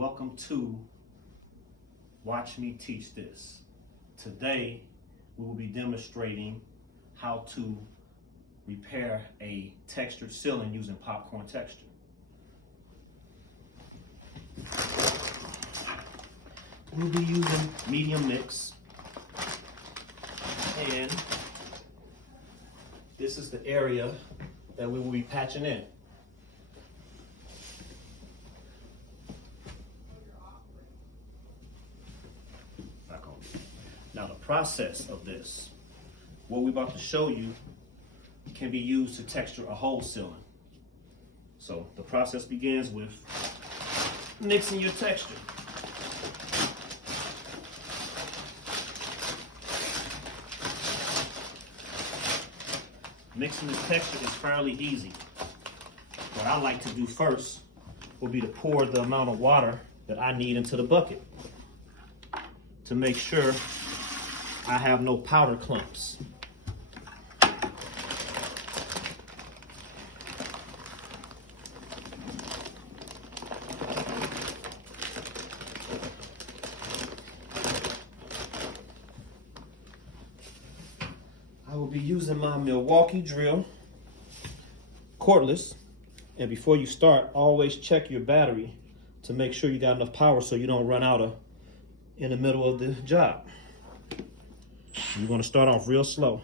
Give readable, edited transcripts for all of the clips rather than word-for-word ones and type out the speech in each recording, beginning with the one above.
Welcome to Watch Me Teach This. Today we will be demonstrating how to repair a textured ceiling using popcorn texture. We'll be using medium mix, and this is the area that we will be patching in. Now the process of this, what we're about to show you, can be used to texture a whole ceiling. So the process begins with mixing your texture. Mixing this texture is fairly easy. What I like to do first will be to pour the amount of water that I need into the bucket to make sure I have no powder clumps. I will be using my Milwaukee drill, cordless, and before you start, always check your battery to make sure you got enough power so you don't run out in the middle of the job. You're going to start off real slow.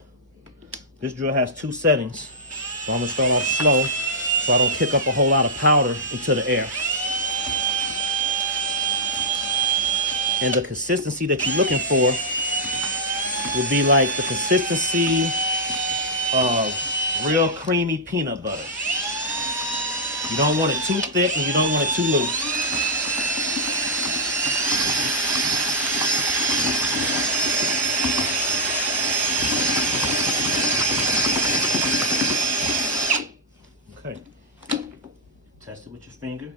This drill has 2 settings, so I'm going to start off slow so I don't kick up a whole lot of powder into the air. And the consistency that you're looking for would be like the consistency of real creamy peanut butter. You don't want it too thick and you don't want it too loose. Okay, test it with your finger.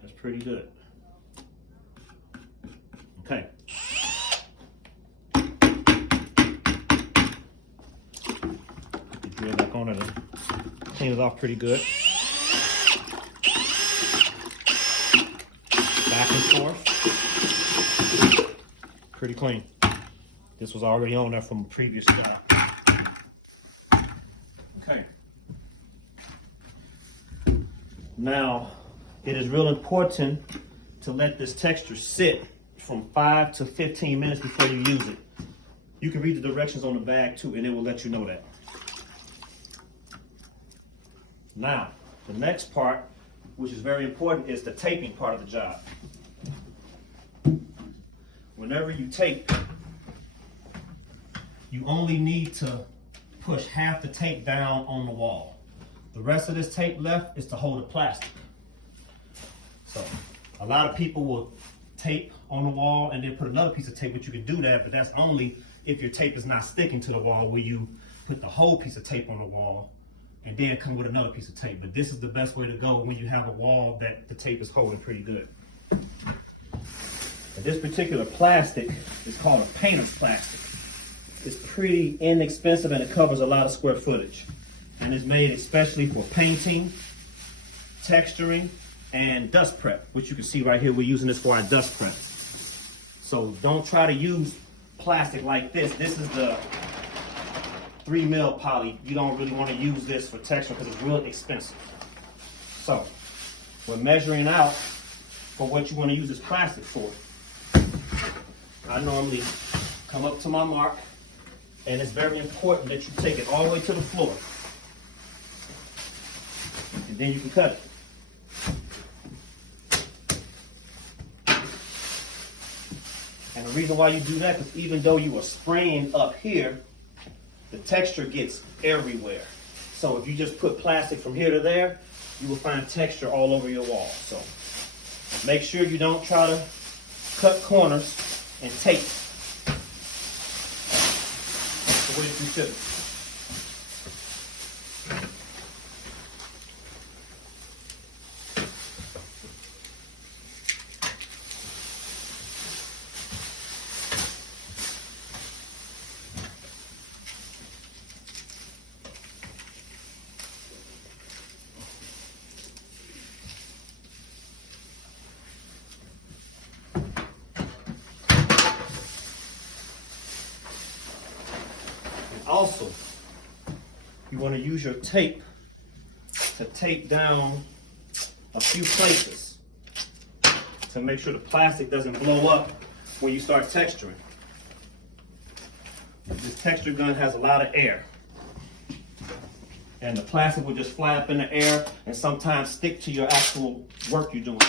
That's pretty good. Okay. Put the drill back on it and clean it off pretty good. Back and forth. Pretty clean. This was already on there from a previous job. Okay. Now, it is real important to let this texture sit from 5 to 15 minutes before you use it. You can read the directions on the bag too, and it will let you know that. Now, the next part, which is very important, is the taping part of the job. Whenever you tape, you only need to push half the tape down on the wall. The rest of this tape left is to hold the plastic. So a lot of people will tape on the wall and then put another piece of tape, but you can do that, but that's only if your tape is not sticking to the wall, where you put the whole piece of tape on the wall and then come with another piece of tape. But this is the best way to go when you have a wall that the tape is holding pretty good. And this particular plastic is called a painter's plastic. It's pretty inexpensive and it covers a lot of square footage. And it's made especially for painting, texturing, and dust prep, which you can see right here. We're using this for our dust prep. So don't try to use plastic like this. This is the 3 mil poly. You don't really want to use this for texture because it's real expensive. So we're measuring out for what you want to use this plastic for. I normally come up to my mark, and it's very important that you take it all the way to the floor. And then you can cut it. And the reason why you do that is even though you are spraying up here, the texture gets everywhere. So if you just put plastic from here to there, you will find texture all over your wall. So make sure you don't try to cut corners and tape. That's the way you should. want to use your tape to tape down a few places to make sure the plastic doesn't blow up when you start texturing. This texture gun has a lot of air, and the plastic will just fly up in the air and sometimes stick to your actual work you're doing.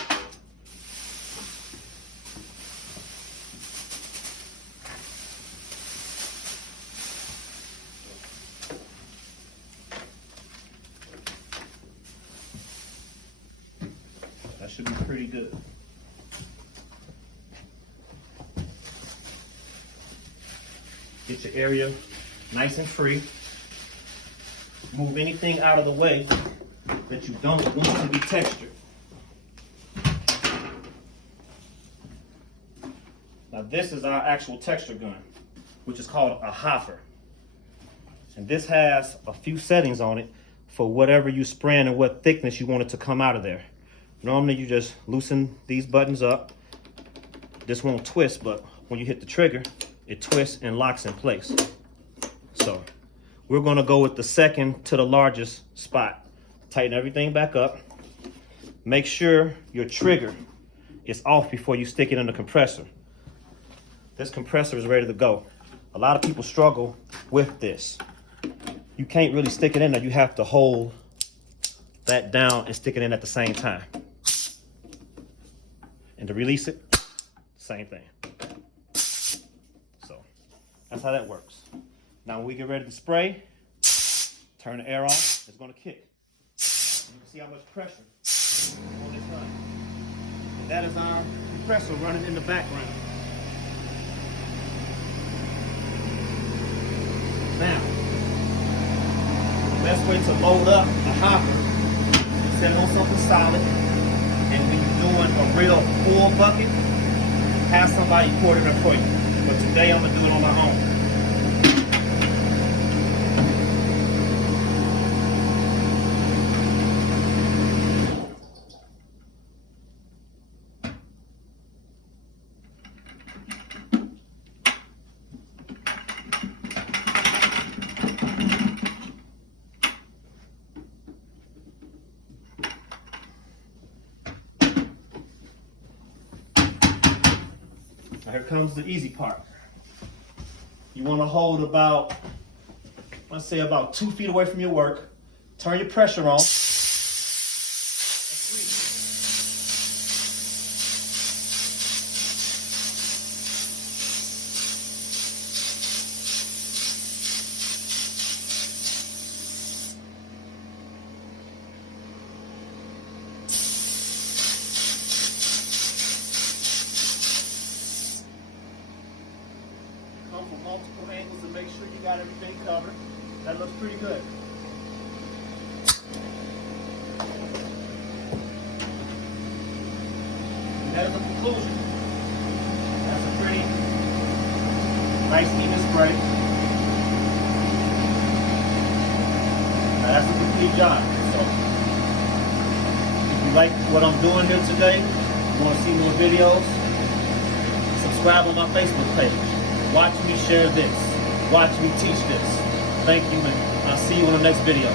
That should be pretty good. Get your area nice and free. Move anything out of the way that you don't want to be textured. Now this is our actual texture gun, which is called a hopper. And this has a few settings on it for whatever you spraying and what thickness you want it to come out of there. Normally you just loosen these buttons up. This won't twist, but when you hit the trigger, it twists and locks in place. So we're gonna go with the second to the largest spot. Tighten everything back up. Make sure your trigger is off before you stick it in the compressor. This compressor is ready to go. A lot of people struggle with this. You can't really stick it in there. You have to hold that down and stick it in at the same time. And to release it, same thing. So that's how that works. Now when we get ready to spray, turn the air on, it's gonna kick. You can see how much pressure on this line. And that is our compressor running in the background. Now, the best way to load up a hopper is set it on something solid, and when you're doing a real full bucket, have somebody pour it in for you. But today I'm gonna do it on my own. Now here comes the easy part. You want to hold about, let's say about 2 feet away from your work. Turn your pressure on. Come from multiple angles and make sure you got everything covered. That looks pretty good. And that is the conclusion. That's a pretty nice even spray. Now that's a complete job. So if you like what I'm doing here today, you want to see more videos, subscribe on my Facebook page. Watch me share this. Watch me teach this. Thank you, and I'll see you in the next video.